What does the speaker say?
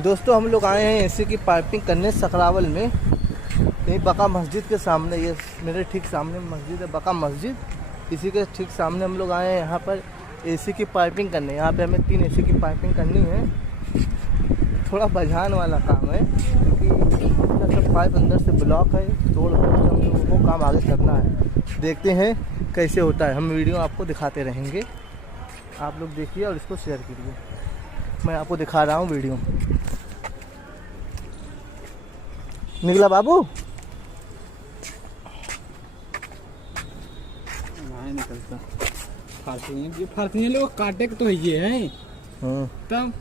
दोस्तों हम लोग आए हैं एसी की पाइपिंग करने सकरावल में, यही बका मस्जिद के सामने। ये मेरे ठीक सामने मस्जिद है, बका मस्जिद, इसी के ठीक सामने हम लोग आए हैं यहाँ पर एसी की पाइपिंग करने। यहाँ पे हमें 3 एसी की पाइपिंग करनी है। थोड़ा बझान वाला काम है क्योंकि सब पाइप अंदर से ब्लॉक है, तोड़ कर हम लोगों को काम आगे करना है। देखते हैं कैसे होता है, हम वीडियो आपको दिखाते रहेंगे। आप लोग देखिए और इसको शेयर कीजिए। मैं आपको दिखा रहा हूँ वीडियो। निकला बाबू? नहीं निकलता। फारसी लोग काटे के तो ये है। तब